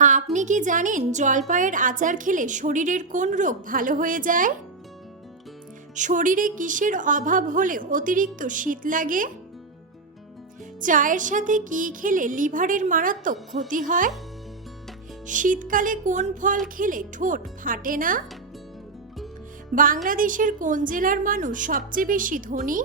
আপনি কি জানেন জলপাইয়ের আচার খেলে শরীরের কোন রোগ ভালো হয়ে যায়? শরীরে কিসের অভাব হলে অতিরিক্ত শীত লাগে? চায়ের সাথে কি খেলে লিভারের মারাত্মক ক্ষতি হয়? শীতকালে কোন ফল খেলে ঠোঁট ফাটে না? বাংলাদেশের কোন জেলার মানুষ সবচেয়ে বেশি ধনী?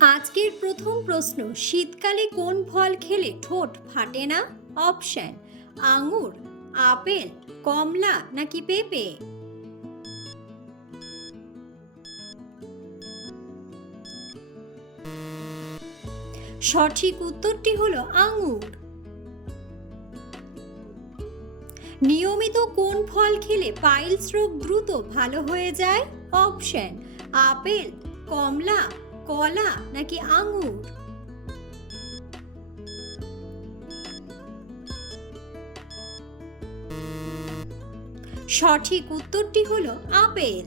আজকের প্রথম প্রশ্ন, শীতকালে কোন ফল খেলে ঠোঁট ফাটে না? অপশন, আঙুর, আপেল, কমলা নাকি পেঁপে? সঠিক উত্তরটি হলো আঙুর। নিয়মিত কোন ফল খেলে পাইলস রোগ দ্রুত ভালো হয়ে যায়? অপশন, আপেল, কমলা কলা নাকি আঙুর? সঠিক উত্তরটি হলো আপেল।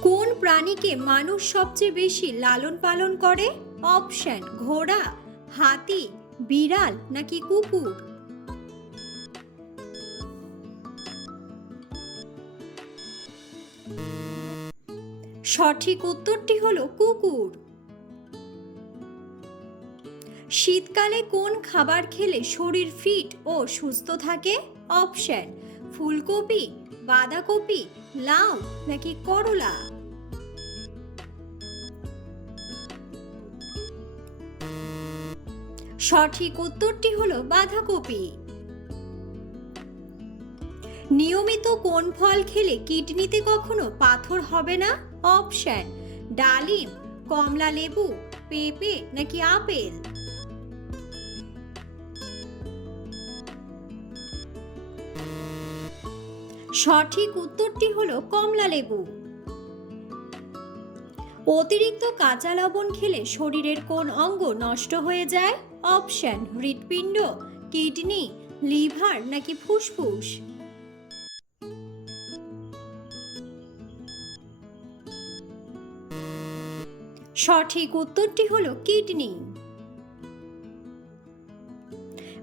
কোন প্রাণীকে মানুষ সবচেয়ে বেশি লালন পালন করে? অপশন, ঘোড়া, হাতি, বিড়াল নাকি কুকুর? সঠিক উত্তরটি হলো কুকুর। শীতকালে কোন খাবার খেলে শরীর ফিট ও সুস্থ থাকে? অপশন, ফুলকপি, বাঁধাকপি, লাউ নাকি করলা? সঠিক উত্তরটি হলো বাঁধাকপি। নিয়মিত কোন ফল খেলে কিডনিতে কখনো পাথর হবে না? অপশন, ডালিম, কমলা লেবু, পেঁপে নাকি আপেল? সঠিক উত্তরটি হলো কমলা লেবু। অতিরিক্ত কাঁচা লবণ খেলে শরীরের কোন অঙ্গ নষ্ট হয়ে যায়? অপশন, হৃৎপিণ্ড, কিডনি, লিভার নাকি ফুসফুস? সঠিক উত্তরটি হলো কিডনি।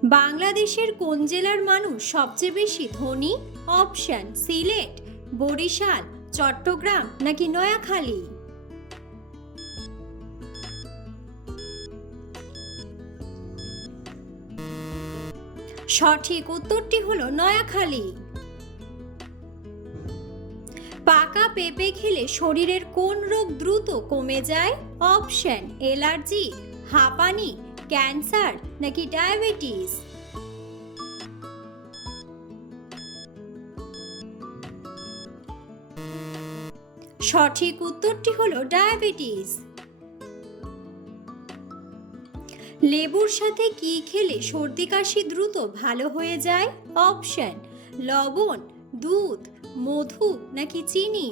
বাংলাদেশের কোন জেলার মানুষ সবচেয়ে বেশি ধনী? অপশন, সিলেট, বরিশাল, চট্টগ্রাম নাকি নয়াখালী? সঠিক উত্তরটি হলো নয়াখালী। পেঁপে খেলে শরীরের কোন রোগ দ্রুত কমে যায়? অপশন, এলার্জি, হাঁপানি, ক্যান্সার নাকি ডায়াবেটিস? সঠিক উত্তরটি হলো ডায়াবেটিস। লেবুর সাথে কি খেলে সর্দি কাশি দ্রুত ভালো হয়ে যায়? অপশন, লবণ, দুধ, মধু নাকি চিনি?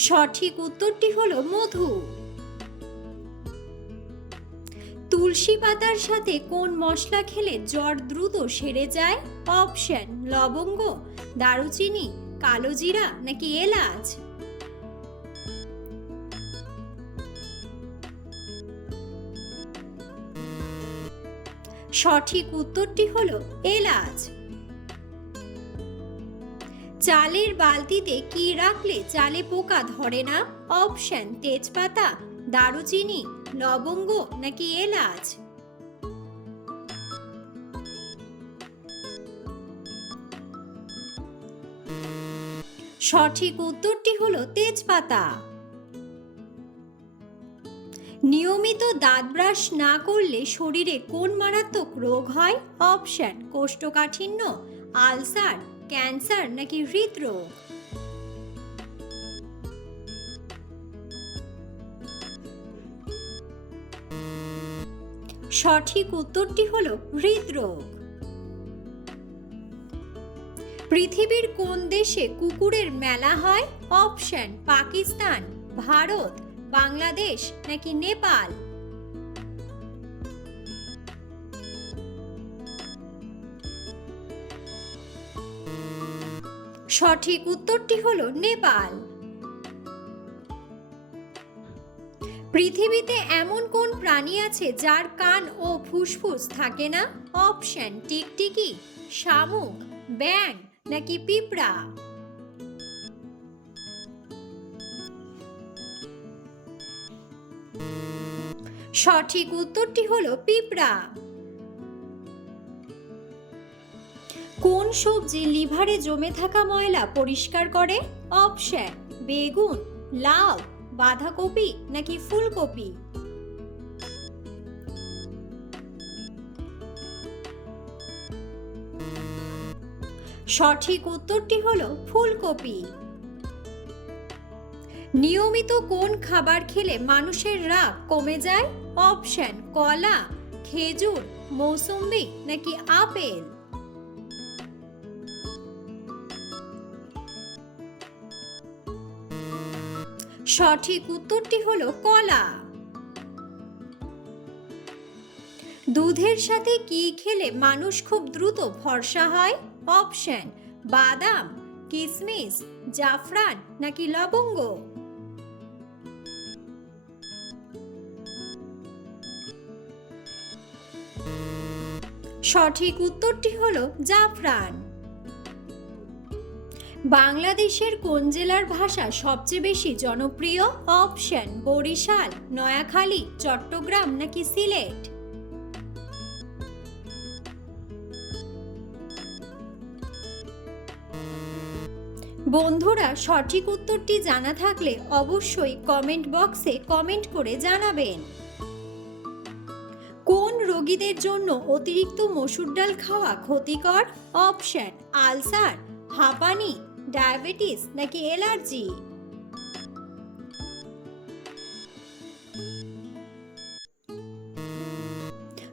সঠিক উত্তরটি হলো মধু। তুলসী পাতার সাথে কোন মশলা খেলে জ্বর দ্রুত সেরে যায়? অপশন, লবঙ্গ, দারুচিনি, কালো জিরা নাকি এলাচ? সঠিক উত্তরটি হলো এলাচ। চালের বালতিতে কি রাখলে চালে পোকা ধরে না? অপশন, তেজপাতা, দারুচিনি, লবঙ্গ নাকি এলাচ? সঠিক উত্তরটি হলো তেজপাতা। নিয়মিত দাঁত ব্রাশ না করলে শরীরে কোন মারাত্মক রোগ হয়? অপশন, কোষ্ঠকাঠিন্য, আলসার ক্যান্সার নাকি হৃদরোগ? সঠিক উত্তরটি হল হৃদরোগ। পৃথিবীর কোন দেশে কুকুরের মেলা হয়? অপশন, পাকিস্তান, ভারত, বাংলাদেশ নাকি নেপাল? সঠিক উত্তরটি হলো নেপাল। পৃথিবীতে এমন কোন প্রাণী আছে যার কান ও ফুসফুস থাকে না? অপশন, টিকটিকি, শামুক ব্যাং নাকি পিঁপড়া? সঠিক উত্তরটি হলো পিঁপড়া। সবজি, লিভারে জমে থাকা ময়লা পরিষ্কার করে? অপশন বেগুন, লাউ, বাঁধাকপি নাকি ফুলকপি? সঠিক উত্তরটি হলো ফুলকপি। নিয়মিত কোন খাবার খেলে মানুষের রাগ কমে যায়? অপশন কলা, খেজুর, মৌসুম্বি নাকি আপেল? সঠিক উত্তরটি হলো কলা। দুধের সাথে কি খেলে মানুষ খুব দ্রুত ফর্সা হয়? অপশন, বাদাম কিশমিশ জাফরান নাকি লবঙ্গ? সঠিক উত্তরটি হলো জাফরান। বাংলাদেশের কোন জেলার ভাষা সবচেয়ে বেশি জনপ্রিয়? অপশন, বরিশাল, নয়াখালী, চট্টগ্রাম নাকি সিলেট? বন্ধুরা, সঠিক উত্তরটি জানা থাকলে অবশ্যই কমেন্ট বক্সে কমেন্ট করে জানাবেন। কোন রোগীদের জন্য অতিরিক্ত মসুর ডাল খাওয়া ক্ষতিকর? অপশন, আলসার, হাঁপানি ডায়াবেটিস নাকি অ্যালার্জি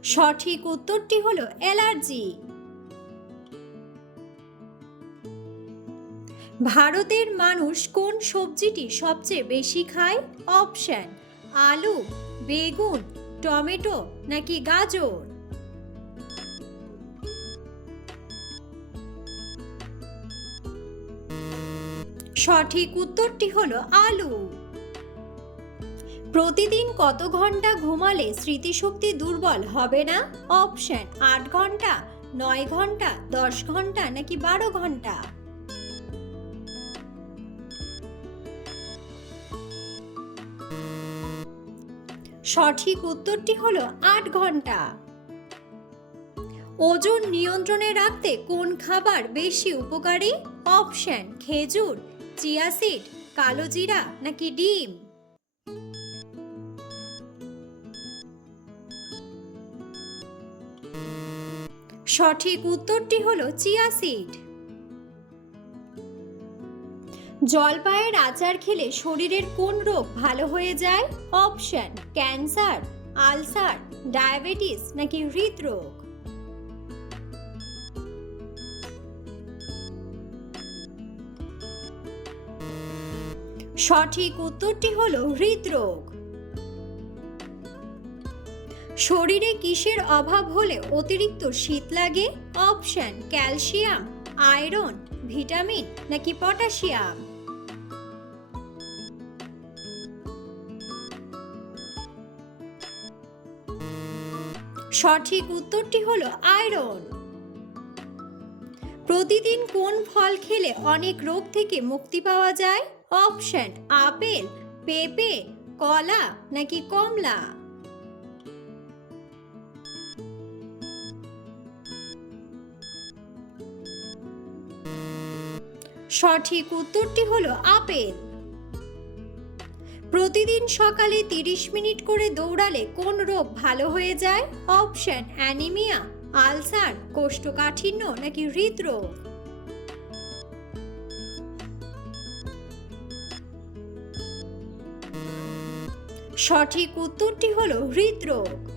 সঠিক উত্তরটি হলো অ্যালার্জি ভারতের মানুষ কোন সবজিটি সবচেয়ে বেশি খায়? অপশন, আলু, বেগুন, টমেটো নাকি গাজর? সঠিক উত্তরটি হলো আলু। প্রতিদিন কত ঘণ্টা ঘুমালে স্মৃতিশক্তি দুর্বল হবে না? অপশন আট ঘণ্টা, নয় ঘণ্টা, দশ ঘণ্টা নাকি বারো ঘণ্টা? সঠিক উত্তরটি হলো আট ঘণ্টা। ওজন নিয়ন্ত্রণে রাখতে কোন খাবার বেশি উপকারী? অপশন খেজুর চিয়া সিড, কালো জিরা নাকি ডিম? সঠিক উত্তরটি হলো চিয়া সিড। জলপাইয়ের আচার খেলে শরীরের কোন রোগ ভালো হয়ে যায়? অপশন, ক্যান্সার, আলসার, ডায়াবেটিস নাকি হৃদরোগ? সঠিক উত্তরটি হল হৃদরোগ। শরীরে কিসের অভাব হলে অতিরিক্ত শীত লাগে? অপশন, ক্যালসিয়াম, আয়রন, ভিটামিন নাকি পটাশিয়াম? সঠিক উত্তরটি হলো আয়রন। প্রতিদিন কোন ফল খেলে অনেক রোগ থেকে মুক্তি পাওয়া যায়? অপশন আপেল পেঁপে কলা নাকি কমলা? সঠিক উত্তরটি হলো আপেল। প্রতিদিন সকালে তিরিশ মিনিট করে দৌড়ালে কোন রোগ ভালো হয়ে যায়? অপশন, অ্যানিমিয়া, আলসার, কোষ্ঠকাঠিন্য নাকি হৃদরোগ? সঠিক উত্তরটি হলো হৃদরোগ।